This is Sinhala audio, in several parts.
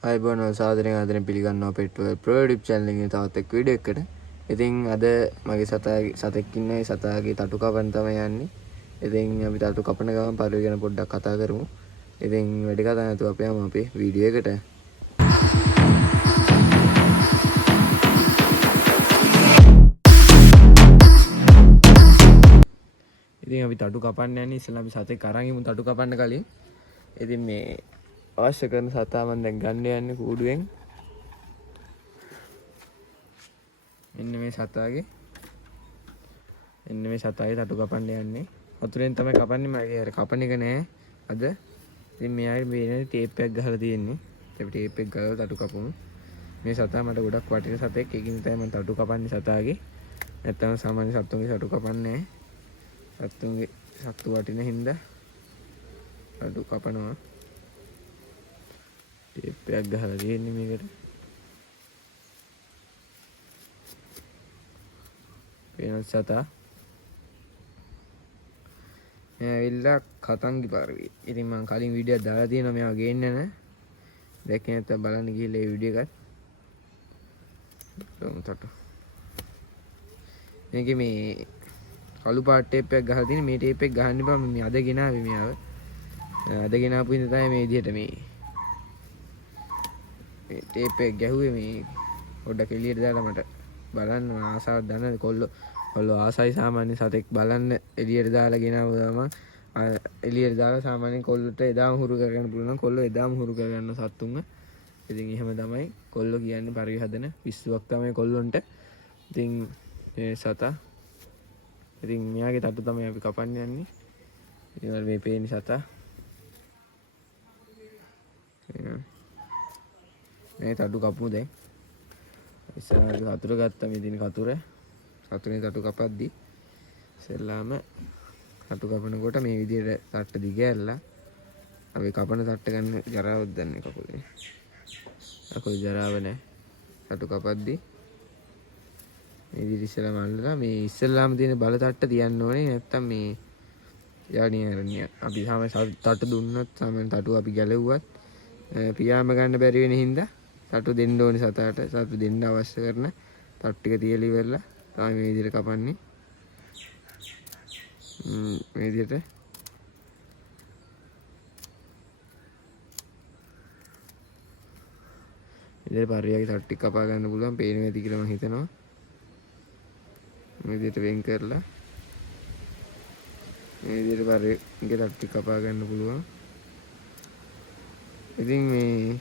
අයිබෝන සාදරයෙන් ආදරයෙන් පිළිගන්නවා පෙට්‍රෝල් ප්‍රෝ YouTube channel එකේ තවත් එක් වීඩියෝ එකකට. ඉතින් අද මගේ සතෙක් ඉන්නේ සතාගේ තටු කපන්න තමයි යන්නේ. ඉතින් අපි තටු කපන ගමන් පරිවි ගැන පොඩ්ඩක් කතා කරමු. ඉතින් වැඩි කතා නැතුව අපි යමු අපේ වීඩියෝ එකට. ඉතින් අපි තටු කපන්න යන්නේ ඉස්සෙල්ලා අපි සතෙක් අරන් ඉමු තටු කපන්න කලින්. ඉතින් මේ අවශ්‍ය කරන සතා මම දැන් ගන්න යන්නේ කූඩුවෙන්. මෙන්න මේ සතාගේ තටු කපන්න යන්නේ. වතුරෙන් තමයි කපන්නේ. මගේ අර කපන එක නෑ අද. ඉතින් මෙයාගේ මේ ටේප් එකක් ගහලා තියෙන්නේ. අපි ටේප් එක ගාලා තටු කපමු. මේ සතා මට ගොඩක් වටින සතෙක්. ඒකින් තමයි මම තටු කපන්නේ සතාගේ. නැත්තම් සාමාන්‍ය සත්තුන්ගේ තටු කපන්නේ නෑ. සත්තු වටින හින්දා තටු කපනවා. ටේප් එකක් ගහලා තියෙන්නේ මේකට. වෙනත් සතා මේ ඇවිල්ලා කතංගි පාරවි. ඉතින් මම කලින් වීඩියෝ එකක් දාලා තියෙනවා මෙයාව ගේන්න න. දැක්කේ නැත්නම් බලන්න ගිහලා ඒ වීඩියෝ එකත්. තටු. මේකේ මේ කළු පාට ටේප් එකක් ගහලා තියෙන මේ ටේප් එක ගහන්න බෑ මම අද ගෙනාවේ මෙයාව. අද ගෙනාපු ඉඳන් තමයි මේ විදිහට මේ ටේප් එක ගැහුවේ මේ පොඩ්ඩක් එළියට දාලා මට බලන්න ආසාවක් දැනන කොල්ලෝ ආසයි සාමාන්‍ය සතෙක් බලන්න එළියට දාලා ගෙනාවම එළියට දාලා සාමාන්‍යයෙන් කොල්ලොට එදාම හුරු කරගන්න පුළුවන්. කොල්ලෝ එදාම හුරු කරගන්න සත්තුන්ව. ඉතින් එහෙම තමයි කොල්ලෝ කියන්නේ පරිවි හදන පිස්සුවක් තමයි කොල්ලොන්ට. ඉතින් මේ සතා ඉතින් මෙයාගේ තටු තමයි අපි කපන්න යන්නේ. ඉතින් මේ පේන සතා මේ තටු කපමු දැන්. ඉස්සරහට කතුර ගත්තා මේ දින කතුරේ තටු කපද්දි ඉස්සෙල්ලාම තටු කපනකොට මේ විදිහට තට්ට දිගෑරලා අපි කපන තට්ට ගන්න ජරාවක් දන්නේ කකුලේ. කකුල ජරාව නැහැ. තටු කපද්දි මේ විදිහට ඉස්සෙල්ලාම අල්ලලා මේ ඉස්සෙල්ලාම තියෙන බල තට්ට තියන්න ඕනේ. නැත්තම් මේ යණිය අපි සාමාන්‍ය තටු දුන්නොත් සාමාන්‍ය තටු අපි ගැලෙව්වත් පියාඹ ගන්න බැරි වෙන හින්දා තටු දෙන්න ඕනේ සතාට. සතු දෙන්න අවශ්‍ය කරන තට්ටු ටික තියලා ඉවරලා තමයි මේ විදිහට කපන්නේ. මේ විදිහට ඉතින් පරියාගේ තට්ටු ටික කපා ගන්න පුළුවන්. පේනවා ඇති කියලා මම හිතනවා. මේ විදිහට වෙන් කරලා මේ විදිහට පරියාගේ තට්ටු ටික කපා ගන්න පුළුවන්. ඉතින් මේ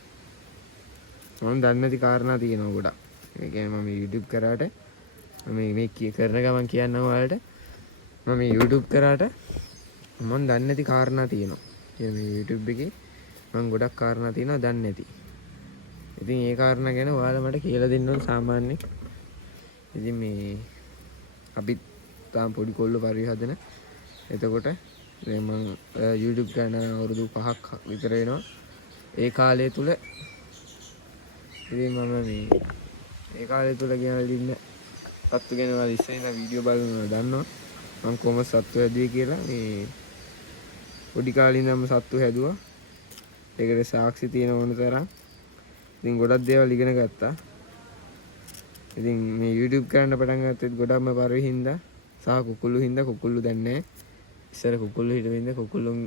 මම දන්නේ නැති කාරණා තියෙනවා ගොඩක්. ඒ කියන්නේ මම YouTube කරාට මේ කරන ගමන් කියන්නම් ඔයාලට මම YouTube කරාට මම දන්නේ නැති කාරණා තියෙනවා. ඒ මේ YouTube එකේ මම ගොඩක් කාරණා තියෙනවා දන්නේ නැති. ඉතින් ඒ කාරණා ගැන ඔයාලා මට කියලා දෙන්න ඕන සාමාන්‍ය. ඉතින් මේ අපි තාම පොඩි කොල්ලෝ පරිවි හදන. එතකොට දැන් මම YouTube කරන අවුරුදු 5ක් විතර වෙනවා. ඒ කාලය තුල ඉතින් මම මේ ඒ කාලය තුල ගෙනල්ලා ඉන්න සත්තු ගැන ඔයාලා ඉස්සෙල්ලා වීඩියෝ බලනවා දන්නවා. මම කොහොමද සත්තු හැදුවේ කියලා මේ පොඩි කාලේ ඉඳන්ම සත්තු හැදුවා. ඒකට සාක්ෂි තියෙන ඕන තරම්. ඉතින් ගොඩක් දේවල් ඉගෙන ගත්තා. ඉතින් මේ YouTube කරන්න පටන් ගත්තෙත් ගොඩක්ම පරිවි හින්දා සහ කුකුළු හින්දා. කුකුළු දැන් නැහැ. ඉස්සර කුකුළු හිටවෙන්න කුකුළුන්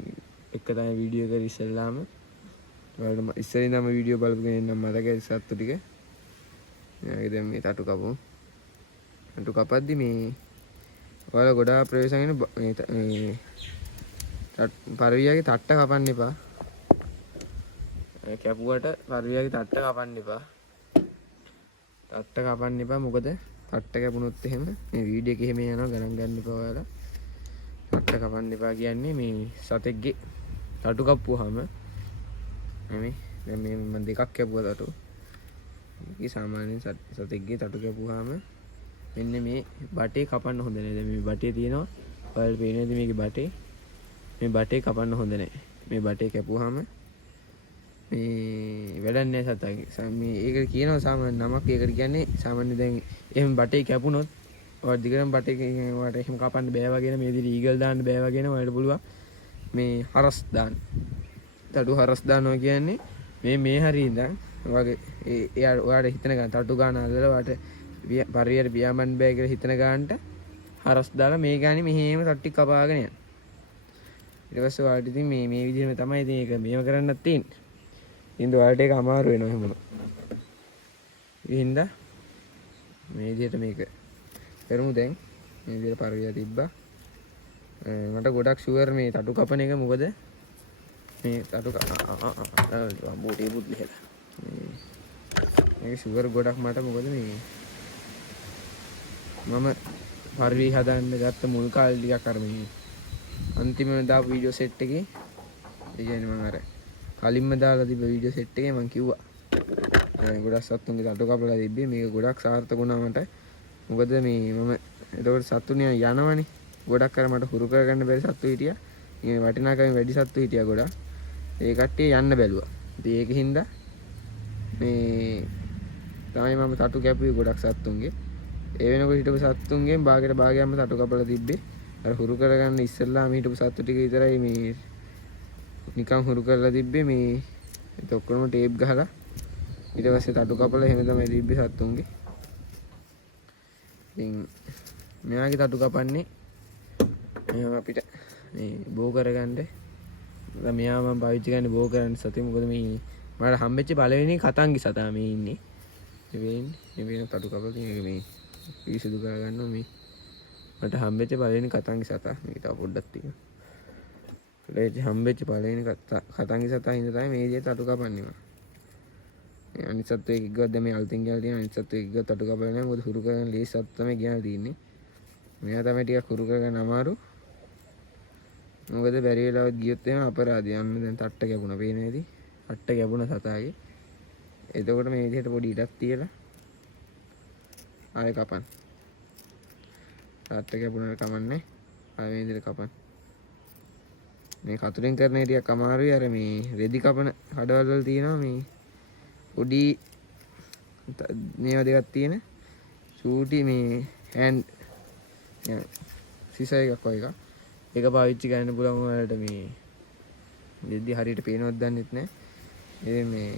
එක තමයි වීඩියෝ කරේ ඉස්සෙල්ලාම. ඔයාලට ඉස්සරින් ඉඳන්ම වීඩියෝ බලපු කෙනෙක් නම් මතකයි සත්තු ටික. මෙයාගේ දැන් මේ තටු කපමු. තටු කපද්දි මේ ඔයාලා ගොඩාක් ප්‍රවේශම් වෙන මේ පරිවියාගේ තට්ට කපන්න එපා. කැපුවට පරිවියාගේ තට්ට කපන්න එපා. තට්ට කපන්න එපා. මොකද තට්ට කැපුණොත් එහෙම මේ වීඩියෝ එකේ එහෙම යනවා ගණන් ගන්න එපා ඔයාලා. තට්ට කපන්න එපා කියන්නේ මේ සතෙක්ගේ තටු කප්පුවාම මේ දැන් මේ මම දෙකක් කැපුවා තටු. මේ සාමාන්‍ය සතෙක්ගේ තටු කැපුවාම මෙන්න මේ බටේ කපන්න හොඳ නැහැ. දැන් මේ බටේ තියෙනවා. ඔයාලට පේනේද මේකේ බටේ? මේ බටේ කපන්න හොඳ නැහැ. මේ බටේ කැපුවාම මේ වැඩක් නැහැ සතාගේ. මේ ඒකට කියනවා සාමාන්‍ය නමක්. ඒකට කියන්නේ සාමාන්‍ය දැන් එහෙම බටේ කැපුණොත් ඔයාලා දිගටම බටේ ඔයාලට එහෙම කපන්න බෑ වගේ මේ විදිහට ඊගල් දාන්න බෑ වගේ නේ ඔයාලට පුළුවන් මේ හරස් දාන්න. තඩු හරස් දානවා කියන්නේ මේ හරිය ඉඳන් වගේ එයා ඔයාට හිතන ගන්න තටු ගන්න අල්ලලා ඔයාට පරියට පියාඹන්න බෑ කියලා හිතන ගන්නට හරස් දාලා මේ ගානේ මෙහෙම තට්ටි කපාගෙන යන. ඊට පස්සේ ඔයාලට ඉතින් මේ විදිහම තමයි ඉතින් ඒක මේව කරන්නත් තියෙන්නේ. ඉතින් ඔයාලට ඒක අමාරු වෙනවා එහෙම. ඉතින් මේ විදිහට මේක කරමු දැන්. මේ විදිහට පරිය තිබ්බා. මට ගොඩක් ෂුවර් මේ තටු කපන එක මොකද මේ තටු බෝටේ පුත් ලිහලා. මේක ෂුවර් ගොඩක් මට මොකද මේ මම පරිවි හදන්න ගත්ත මුල් කාලේ ටිකක් අර මේ අන්තිමම දාපු වීඩියෝ සෙට් එකේ ඒ කියන්නේ මම අර කලින්ම දාලා තිබ්බ වීඩියෝ සෙට් එකේ මම කිව්වා ගොඩක් සත්තුන්ගේ තටු කපලා තිබ්බේ මේක ගොඩක් සාර්ථක වුණා මට. මොකද මේ මම එතකොට සත්තුනේ යනවනේ ගොඩක් අර මට හුරු කරගන්න බැරි සත්තු හිටියා. මේ වටිනාකම වැඩි සත්තු හිටියා ගොඩක්. ඒ කට්ටිය යන්න බැලුවා. ඉතින් ඒකින්ද මේ තමයි මම තටු කැපුවේ ගොඩක් සත්තුන්ගේ. ඒ වෙනකොට හිටපු සත්තුන්ගෙන් භාගයට භාගයක්ම තටු කපලා තිබ්බේ. අර හුරු කරගන්න ඉස්සෙල්ලාම හිටපු සත්තු ටික විතරයි මේ නිකන් හුරු කරලා තිබ්බේ. මේ ඒක ඔක්කොම ටේප් ගහලා ඊට පස්සේ තටු කපලා එහෙම තමයි තිබ්බේ සත්තුන්ගේ. ඉතින් මෙයාගේ තටු කපන්නේ මෙයා අපිට මේ බෝ කරගන්න. මෙයා මම පාවිච්චි කරන්නේ බෝ කරන්න සතේ. මොකද මේ මට හම්බෙච්ච පළවෙනි කතංගි සතා මේ ඉන්නේ. මේ වෙන තටු කපලා තියෙන මේ පිරිසිදු කරගන්නවා මේ. මට හම්බෙච්ච පළවෙනි කතංගි සතා. මේක තව පොඩ්ඩක් තියෙනවා. ඒත් හම්බෙච්ච පළවෙනි කතංගි සතා හින්දා තමයි මේ විදිහට තටු කපන්නේ මම. මේ අනිත් සත්තු එක ගියොත් මේ අලුතින් ගියලා තියෙන අනිත් සත්තු එක ගියොත් තටු කපලා නැහැ. මොකද හුරු කරගෙන ලේසි සත්තු තමයි ගියලා තියෙන්නේ. මෙයා තමයි ටිකක් හුරු කරගන්න අමාරු. මොකද බැරි වෙලාවත් ගියොත් එහෙම අපරාධය. අන්න දැන් තට්ට කැපුණා පේනේදී. අට්ට කැපුණ සතාගේ. එතකොට මේ විදිහට පොඩි ඉඩක් තියලා ආයෙ කපන්න. අට්ට කැපුණාට කමන්නේ. ආයෙ මේ විදිහට කපන්න. මේ කතුරෙන් කරන එක ටිකක් අමාරුයි. අර මේ රෙදි කපන කඩවල වල තියෙනවා මේ පොඩි මේවා දෙකක් තියෙන චූටි මේ හෑන්ඩ් සිසර් එකක් වගේ එකක්. ඒක පාවිච්චි කරන්න පුළුවන් වලට මේ දෙද්දි හරියට පේනවද දන්නෙත් නැහැ. ඉතින් මේ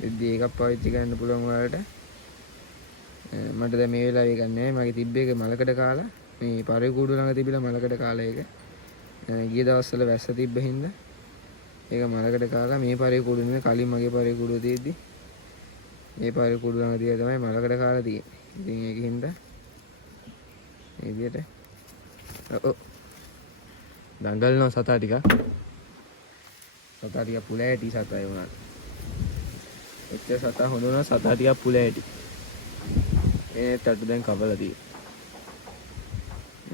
දෙද්දි එකක් පාවිච්චි කරන්න පුළුවන් වලට මට දැන් මේ වෙලාවේ එකක් නැහැ. මගේ තිබ්බේ එක මලකඩ කාලා මේ පරේ කූඩු ළඟ තිබිලා මලකඩ කාලා ඒක. ගිය දවස්වල වැස්ස තිබ්බ හින්දා ඒක මලකඩ කාලා මේ පරේ කූඩු නෙමෙයි කලින් මගේ පරේ කූඩුව තියෙද්දි මේ පරේ කූඩු ළඟ තියලා තමයි මලකඩ කාලා තියෙන්නේ. ඉතින් ඒකින්ද මේ විදියට දඟලනවා සතා ටික. සතා ටික පුල ඇටි සතයි වුණා. එච්චර සතා හොඳ වුණා සතා ටික පුල ඇටි. ඒ තටු දැන් කපලා තියෙනවා.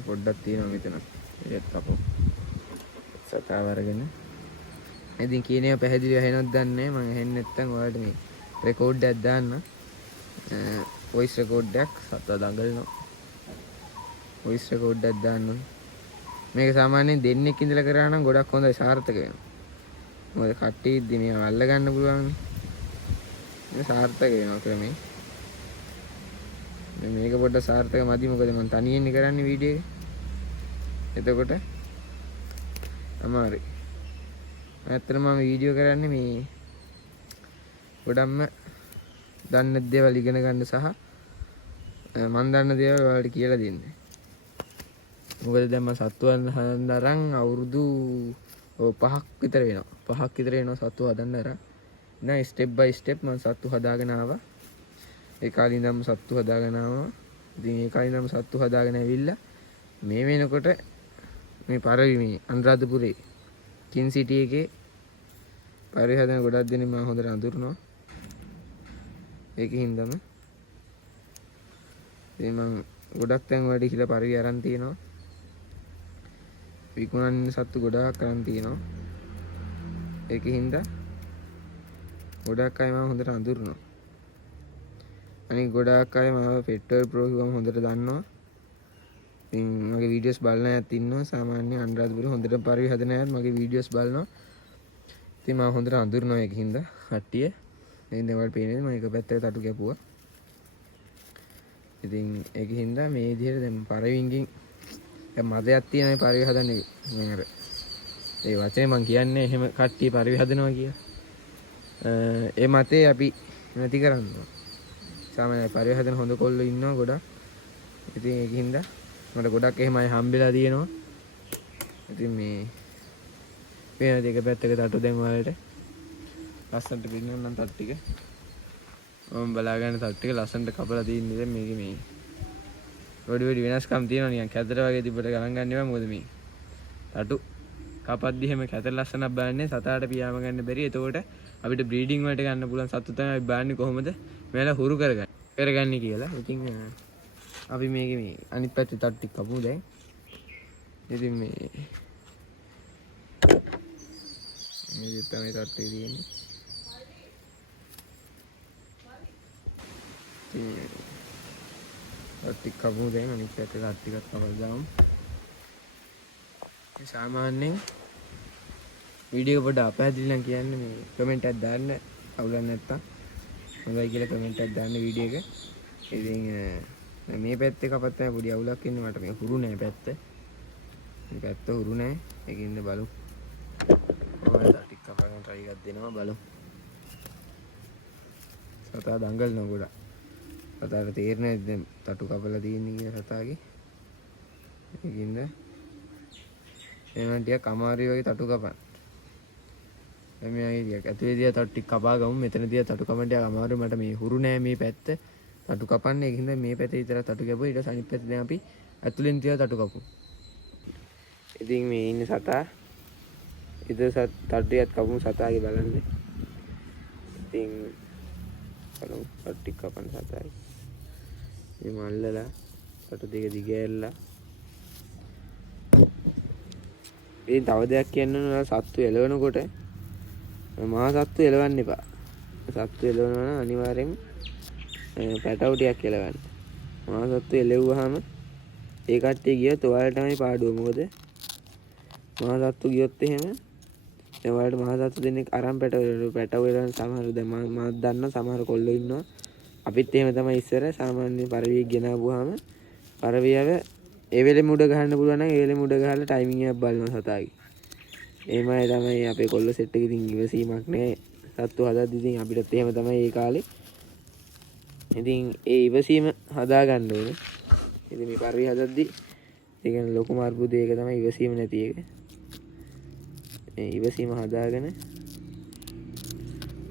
පොඩ්ඩක් තියෙනවා මෙතන. ඒත් කපමු. සතා වරගෙන. ඉතින් කියන ඒවා පැහැදිලිව ඇහෙනවද දන්නේ නැහැ. මම ඇහෙන්නේ නැත්නම් ඔයාලට මේ රෙකෝඩ් එකක් දාන්න. වොයිස් රෙකෝඩ් එකක් සතා දඟලනවා. වොයිස් රෙකෝඩ් එකක් දාන්න. මේක සාමාන්‍යයෙන් දෙන්නෙක් ඉඳලා කරා නම් ගොඩක් හොඳයි සාර්ථක වෙනවා. මොකද කට්ටිය ඉද්දි මේව අල්ල ගන්න පුළුවන් නේ. මේක සාර්ථක වෙනවා ක්‍රමේ. මේක පොඩ්ඩක් සාර්ථක මදි මොකද මම තනියෙන් කරන්නේ වීඩියෝ එක. එතකොට අමාරුයි. ඇත්තටම මම වීඩියෝ කරන්නේ මේ ගොඩක්ම දන්න දේවල් ඉගෙන ගන්න සහ මම දන්න දේවල් ඔයාලට කියලා දෙන්න. මොකද දැන් මම සත්තු හදන්න අරන් අවුරුදු 5ක් විතර වෙනවා. 5ක් විතර වෙනවා සත්තු හදන්න අරන්. දැන් ස්ටෙප් බයි ස්ටෙප් මම සත්තු හදාගෙන ආවා. ඒ කාලේ ඉඳන්ම සත්තු හදාගෙන ආවා. ඉතින් ඒ කාලේ ඉඳන්ම සත්තු හදාගෙන ඇවිල්ලා මේ වෙනකොට මේ පරිවි මේ අනුරාධපුරේ කින් සිටි එකේ පරිවි හදන ගොඩක් දෙනෙක් මම හොඳට අඳුරනවා. ඒකින්දම ඉතින් මම ගොඩක් තැන් වලට කියලා පරිවි අරන් තියනවා. විකුණන්න සත්තු ගොඩාක් අරන් තියනවා. ඒකින්ද ගොඩක් අය මම හොඳට අඳුරනවා. අනික ගොඩාක් අය මාව පෙට්‍රල් ප්‍රෝ කිව්වම හොඳට දන්නවා. ඉතින් මගේ වීඩියෝස් බලන අයත් ඉන්නවා. සාමාන්‍ය අනුරාධපුරේ හොඳට පරිවි හදන අයත් මගේ වීඩියෝස් බලනවා. ඉතින් මම හොඳට අඳුරනවා ඒකින්ද කට්ටිය. ඉතින් දැන් වල පේන්නේ මම එක පැත්තකට තටු කැපුවා. ඉතින් ඒකින්ද මේ විදිහට දැන් පරිවින්ගෙන් දැන් මදයක් තියෙනවා පරිවි හදන්නේ මම අර ඒ වචනේ මම කියන්නේ එහෙම කට්ටිය පරිවි හදනවා කියලා. ඒ මතේ අපි නැති කරනවා. සාමාන්‍යයෙන් පරිවර්තන හොඳ කොල්ලෝ ඉන්නවා ගොඩක්. ඉතින් ඒකින්ද මට ගොඩක් එහෙමයි හම්බෙලා තියෙනවා. ඉතින් මේ දෙක පැත්තක තටු දැන් වලට ලස්සනට පින්නන්නම් තට් ටික. මම බලා ගන්න තට් ටික ලස්සනට කපලා තියෙන්නේ දැන් මේකේ මේ වැඩි වෙනස්කම් තියෙනවා නිකන් කැතර වගේ තිබ්බට ගණන් ගන්න එපා. මොකද මේ තටු කපද්දි හැම කැතර ලස්සනක් බලන්නේ සතාට පියාම ගන්න බැරි. එතකොට අපිට බ්‍රීඩින් වලට ගන්න පුළුවන් සතු තමයි බලන්නේ කොහොමද මෙයාලා හුරු කරගන්නේ කියලා. ඉතින් අපි මේකේ මේ අනිත් පැත්තේ තට් ටික කපමු දැන්. ඉතින් මේ තමයි තට් ටික තියෙන්නේ. තට් ටික කපමු දැන්. අනිත් පැත්තේ තට් ටිකක් කපලා දාමු. සාමාන්‍යයෙන් වීඩියෝ එක පොඩ්ඩක් අපහැදිලි නම් කියන්නේ මේ කමෙන්ට් එකක් දාන්න අවුලක් නැත්තම් හොඳයි කියලා කමෙන්ට් එකක් දාන්න වීඩියෝ එක. ඉතින් මේ පැත්තේ කපත් තමයි පොඩි අවුලක් ඉන්නේ මට මේ හුරු නෑ පැත්ත. මේ පැත්ත හුරු නෑ. ඒකින්ද බලමු. ඔයාලා ටික කපන්න try එකක් දෙනවා බලමු. සතා දඟලනවා ගොඩක්. සතාට තේරෙන්නේ දැන් තටු කපලා තියෙන්නේ කියලා සතාගේ. ඒකින්ද එනවා ටිකක් අමාරුයි වගේ තටු කපන්න. මෙයාගේ ටිකක් ඇතුලේ තියා තටු ටික කපා ගමු. මෙතන තියා තටු කපන්න ටිකක් අමාරුයි. මට මේ හුරු නෑ මේ පැත්ත. තටු කපන්නේ. ඒකින්ද මේ පැත්තේ විතර තටු කැපුවා. ඊට අනිත් පැත්තේ දැන් අපි ඇතුලෙන් තියා තටු කපමු. ඉතින් මේ ඉන්නේ සතා. තටු ටිකක් කපමු සතාගේ බලන්න. ඉතින් බලමු තටු ටික කපන්න සතාගේ. මේ මල්ලලා තටු දෙක දිගෑරලා. ඉතින් තව දෙයක් කියන්න ඕන සත්තු එලවනකොට මහා සත්තු එලවන්න එපා. සත්තු එලවනවා නම් අනිවාර්යෙන් පැටව ටිකක් එලවන්න. මහා සත්තු එලෙව්වහම ඒ කට්ටිය ගියොත් ඔයාලට තමයි පාඩුව. මොකද මහා සත්තු ගියොත් එහෙම දැන් ඔයාලට මහා සත්තු දෙන්නෙක් අරන් පැටව එලවන සමහර දැන් මම දන්න සමහර කොල්ලෝ ඉන්නවා. අපිත් එහෙම තමයි ඉස්සර සාමාන්‍ය පරවියෙක් ගෙනාවුවාම පරවියව ඒ වෙලෙම උඩ ගහන්න පුළුවන් නම් ඒ වෙලෙම උඩ ගහලා ටයිමින් එකක් බලනවා සතාගේ. එහෙමයි තමයි අපේ කොල්ල සෙට් එකේ ඉතින් ඉවසීමක් නැහැ. සත්තු හදද්දි ඉතින් අපිටත් එහෙම තමයි ඒ කාලේ. ඉතින් ඒ ඉවසීම හදා ගන්න ඕනේ. ඉතින් මේ පරිවි හදද්දි ඒ කියන්නේ ලොකුම අර්බුදය ඒක තමයි ඉවසීම නැති එක. ඒ ඉවසීම හදාගෙන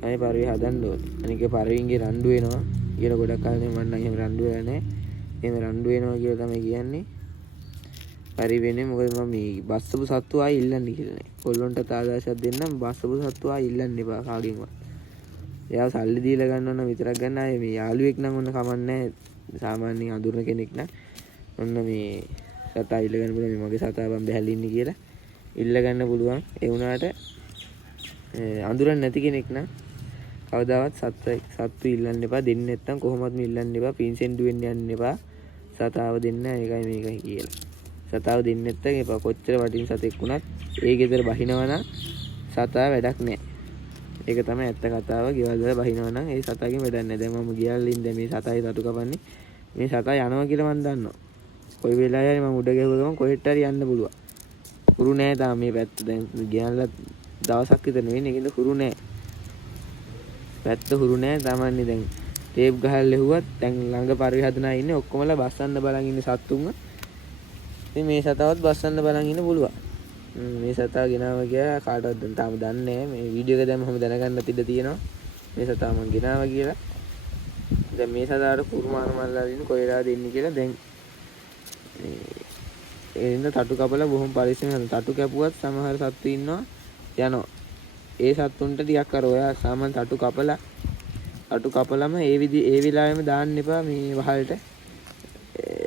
අනේ පරිවි හදන්න ඕනේ. අනික පරිවින්ගේ රණ්ඩු වෙනවා කියලා ගොඩක් කාලේ මම නම් එහෙම රණ්ඩු වෙලා නැහැ. එහෙම රණ්ඩු වෙනවා කියලා තමයි කියන්නේ. පරි වෙන්නේ මොකද මම මේ බස්සපු සත්තු ආයි ඉල්ලන්නේ කියලා නේ. කොල්ලොන්ට ආදර්ශයක් දෙන්නම් බස්සපු සත්තු ආයි ඉල්ලන්න එපා කාගෙන්වත්. එයාව සල්ලි දීලා ගන්නව නම් විතරක් ගන්න. ආයේ මේ යාළුවෙක් නම් ඔන්න කමන්නේ සාමාන්‍යයෙන් අඳුරන කෙනෙක් නම් ඔන්න මේ සතා ඉල්ල ගන්න පුළුවන්. මේ මගේ සතා බම් බැහැලා ඉන්නේ කියලා ඉල්ල ගන්න පුළුවන්. ඒ වුණාට අඳුරන්නේ නැති කෙනෙක් නම් කවදාවත් සත්තු ඉල්ලන්න එපා. දෙන්නේ නැත්තම් කොහොමවත් ඉල්ලන්න එපා. පින්සෙන්ඩු වෙන්න යන්න එපා. සතාව දෙන්න ඒකයි මේකයි කියලා. සතාව දෙන්නේ නැත්තම් එපා. කොච්චර වටින සතෙක් වුණත් ඒ ගෙදර බහිනවා නම් සතා වැඩක් නැහැ. ඒක තමයි ඇත්ත කතාව. ගෙවල් වල බහිනවා නම් ඒ සතාගෙන් වැඩක් නැහැ. දැන් මම ගියල්ලින් දැන් මේ සතායි තටු කපන්නේ. මේ සතා යනවා කියලා මම දන්නවා. කොයි වෙලාවෙ හරි මම උඩ ගැහුව ගමන් කොහෙට හරි යන්න පුළුවන්. හුරු නැහැ තාම මේ පැත්ත. දැන් ගියන්ලා දවසක් විතර නෙවෙයි. ඒකින්ද හුරු නැහැ. පැත්ත හුරු නැහැ. තමන්නේ දැන් ටේප් ගහලා ලෙහුවත් දැන් ළඟ පරිවි හදනා ඉන්නේ ඔක්කොමලා බස්සන්න බලන් ඉන්නේ සත්තුන්ව. ඉතින් මේ සතාවත් බස්සන්න බලන් ඉන්න පුළුවන්. මේ සතා ගෙනාව කියලා කාටවත් දැන් තාම දන්නේ නැහැ. මේ වීඩියෝ එක දැම්මම දැනගන්නත් ඉඩ තියෙනවා. මේ සතා මං ගෙනාව කියලා. දැන් මේ සතාට කුරුමාන මල්ලා දින කොහෙලාද ඉන්නේ කියලා දැන් එන්න තටු කපලා බොහොම පරිස්සමෙන් තටු කැපුවත් සමහර සත්තු ඉන්නවා යනවා. ඒ සත්තුන්ට ටිකක් අර ඔයා සාමාන්‍ය තටු කපලම ඒ විලාවෙම දාන්න එපා මේ වහලට.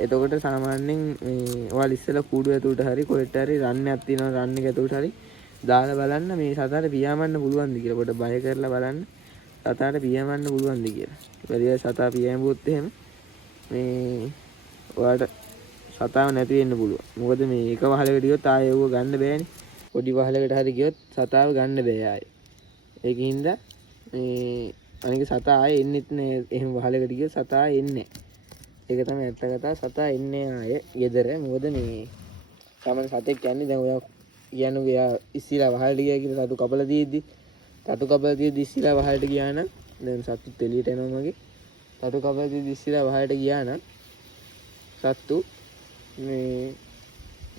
එතකොට සාමාන්‍යයෙන් මේ ඔයාලා ඉස්සෙල්ලා කූඩු ඇතුළට හරි කොහෙට හරි රන්නයක් තියෙනවා රන් එක ඇතුළට හරි දාලා බලන්න මේ සතාට පියාඹන්න පුළුවන්ද කියලා. පොඩ බය කරලා බලන්න සතාට පියාඹන්න පුළුවන්ද කියලා. වැඩි සතා පියාඹුවොත් එහෙම මේ ඔයාලට සතාව නැති වෙන්න පුළුවන්. මොකද මේ එක වහලකට ගියොත් ආයෙ ඌව ගන්න බෑනේ. පොඩි වහලකට හරි ගියොත් සතාව ගන්න බෑ ආයෙ. ඒකින්ද මේ අනික සතා ආයෙ එන්නෙත් නෑ. එහෙම වහලකට ගියොත් සතා එන්නේ නෑ. ඒක තමයි ඇත්ත කතාව. සතා එන්නේ ආයෙ ගෙදර. මොකද මේ සාමාන්‍ය සතෙක් කියන්නේ දැන් ඔයා කියන්නේ ඔයා ඉස්සීලා වහලට ගියා කියලා සතු කපලා දීද්දි තටු කපලතිය දිස්සිලා වහලට ගියා නම් දැන් සත්තු එළියට එනවා මගේ. තටු කපලතිය දිස්සිලා වහලට ගියා නම් සත්තු මේ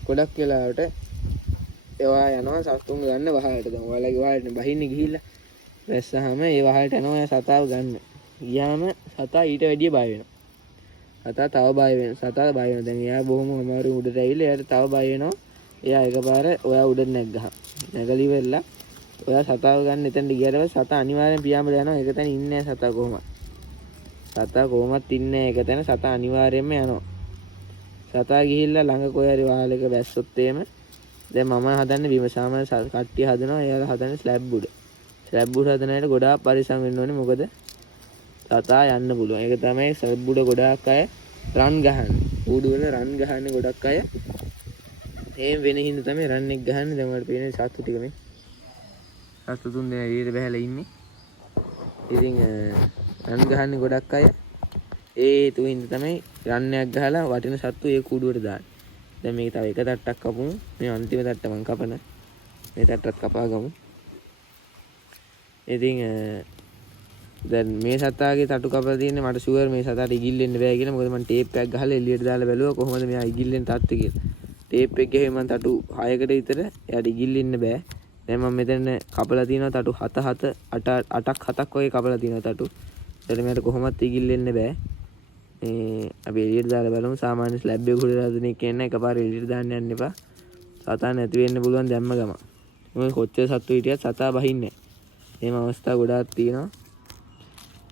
ගොඩක් වෙලාවට ඒවා යනවා සතුන් ගන්න වහලට. දැන් ඔයාලගේ වහලට බහින්නේ ගිහිල්ලා වැස්සහම ඒ වහලට යනවා සතාව ගන්න. ගියාම සතා ඊට වැඩිය බය වෙනවා. සතා තව බය වෙනවා. සතා බය වෙනවා. දැන් එයා බොහොම අමාරු උඩට ඇවිල්ලා එයාට තව බය වෙනවා. එයා එකපාර ඔයා උඩට නැග්ගහම. නැගලි වෙලා ඔයා සතාව ගන්න එතනට ගියාට පස්සේ සතා අනිවාර්යෙන් පියාඹල යනවා. ඒක තැන ඉන්නේ නැහැ සතා කොහොමද. සතා කොහොමත් ඉන්නේ නැහැ. ඒක තැන සතා අනිවාර්යෙන්ම යනවා. සතා ගිහිල්ලා ළඟ කොයි හරි වහලක වැස්සොත් එහෙම දැන් මම හදන්නේ බිම සාමාන්‍ය කට්ටිය හදනවා. එයාලා හදන්නේ ස්ලැබ් උඩ. ස්ලැබ් උඩ හදන අයට ගොඩාක් පරිස්සම් වෙන්න ඕනේ. මොකද සතා යන්න පුළුවන්. ඒක තමයි ස්ලැබ් උඩ ගොඩාක් අය රන් ගහන්නේ. ඌඩු වල රන් ගහන්නේ ගොඩක් අය. එහෙම වෙන හින්දා තමයි රන් එක ගහන්නේ. දැන් ඔයාලට පේන්නේ සත්තු ටික මේ. සත්තු තුන් දෙනා ඊට බහැලා ඉන්නේ. ඉතින් රන් ගහන්නේ ගොඩක් අය. ඒ හේතුව හින්දා තමයි රන්නයක් ගහලා වටින සත්තු ඒ කූඩුවට දාන්නේ. දැන් මේක තව එක තට්ටක් කපමු. මේ අන්තිම තට්ට මං කපන. මේ තට්ටත් කපා ගමු. ඉතින් දැන් මේ සතාගේ තටු කපලා තියෙන්නේ මට ෂුවර් මේ සතාට ඉගිල්ලෙන්න බෑ කියලා. මොකද මම ටේප් එකක් ගහලා එළියට දාලා බැලුවා කොහොමද මෙයා ඉගිල්ලෙන් තත්ත්වය කියලා. ටේප් එක ගහේ මම තටු 6කට විතර එයාට ඉගිල්ලෙන්න බෑ. දැන් මම මෙතන කපලා තියෙනවා තටු 8ක් 7ක් වගේ කපලා තියෙනවා තටු. ඒකට මෙයාට කොහොමත් ඉගිල්ලෙන්න බෑ. අපි එළියට දාලා බලමු. සාමාන්‍ය ස්ලැබ් එක උඩ දාන එක කියන එකපාර එළියට දාන්න යන්න එපා. සතා නැති වෙන්න පුළුවන් දැම්ම ගම. මොකද කොච්චර සත්තු හිටියත් සතා බහින්නේ නැහැ. එහෙම අවස්ථා ගොඩාක් තියෙනවා.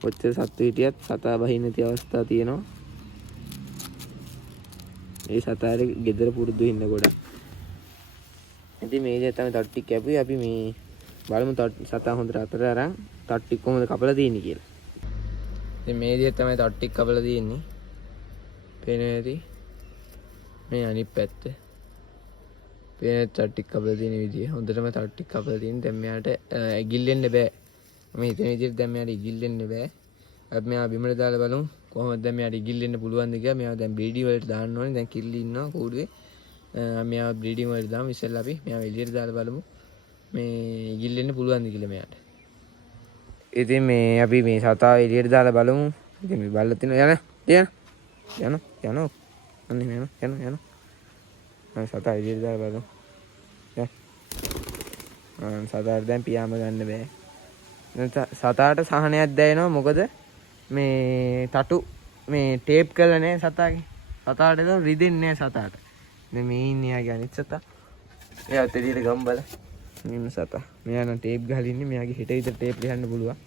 කොච්චර සත්තු හිටියත් සතා බහින්න නැති අවස්ථා තියෙනවා. මේ සතාරේ ගෙදර පුරුදු හින්න ගොඩක්. ඉතින් මේ විදිහට තමයි තට්ටි කැපුවේ. අපි මේ බලමු සතා හොඳට අතර අරන් තට්ටි කොහොමද කපලා තියෙන්නේ කියලා. ඉතින් මේ විදිහට තමයි තට්ටි කපලා තියෙන්නේ. පේන්නේ නැති මේ අනිත් පැත්ත. පේන්නේ තට්ටි කපලා තියෙන විදිය. හොඳටම තට්ටි කපලා තියෙන. දැන් මෙයාට ඉගිල්ලෙන්න බෑ. මම හිතන විදිහට දැන් මෙයාට ඉගිල්ලෙන්න බෑ. අපි මෙයා බිමට දාලා බලමු කොහොමද දැන් මෙයාට ඉගිල්ලෙන්න පුළුවන්ද කියලා. මෙයා දැන් බ්‍රීඩින් වලට දාන්න ඕනේ. දැන් කිල්ලි ඉන්නවා කූඩුවේ. මෙයා බ්‍රීඩින් වලට දාමු. ඉස්සෙල්ලා අපි මෙයා එළියට දාලා බලමු මේ ඉගිල්ලෙන්න පුළුවන්ද කියලා මෙයාට. ඉතින් මේ අපි මේ සතාව එළියට දාලා බලමු. ඉතින් මේ බල්ල තිනවා යන අනේ යන මම සතා එළියට දාලා බලමු. සතාට දැන් පියාඹ ගන්න බෑ. සතාට සහනයක් දැනෙනවා. මොකද මේ තටු මේ ටේප් කරලා නැහැ සතාගේ. සතාට ඒක රිදෙන්නේ නැහැ සතාට. දැන් මේ ඉන්නේ යාගේ අනිත් සතා. එයා එළියට ගම් බල. මෙන්න සතා. මෙයා නම් ටේප් ගහලා ඉන්නේ. මෙයාගේ හිත විතර ටේප් ලියන්න පුළුවන්.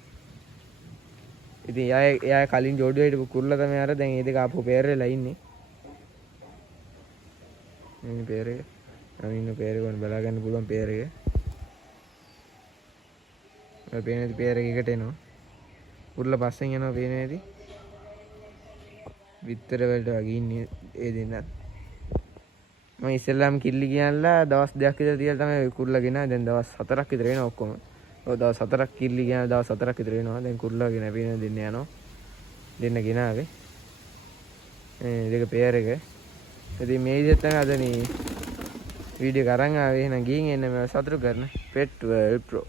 ඉතින් එයා කලින් ජෝඩුවේ හිටපු කුරුල්ලා තමයි අර දැන් මේ දෙක ආපහු පෙර වෙලා ඉන්නේ. මේ පෙර එක. අනින්න පෙර එක ගන්න බලා ගන්න පුළුවන් පෙර එක. ඔය පේන පෙර එකකට එනවා. කුරුල්ලා පස්සෙන් යනවා පේන ඇති. විතර වලට වගේ ඉන්නේ ඒ දෙන්නත්. මම ඉස්සෙල්ලාම කිල්ලි කියනලා දවස් 2ක් විතර තියලා තමයි කුරුල්ලා ගෙනා. දැන් දවස් 4ක් විතර වෙනවා ඔක්කොම. ඔය දවස් 4ක් කිල්ලි කියන දවස් 4ක් විතර වෙනවා. දැන් කුරුල්ලා ගෙන පේන දෙන්න යනවා. දෙන්න ගෙනාවේ. දෙක පෙර එක. ඉතින් මේ විදිහට තමයි අද මේ වීඩියෝ එක අරන් ආවේ. එහෙනම් ගිහින් එන්න මම සතුටු කරන Pet World Pro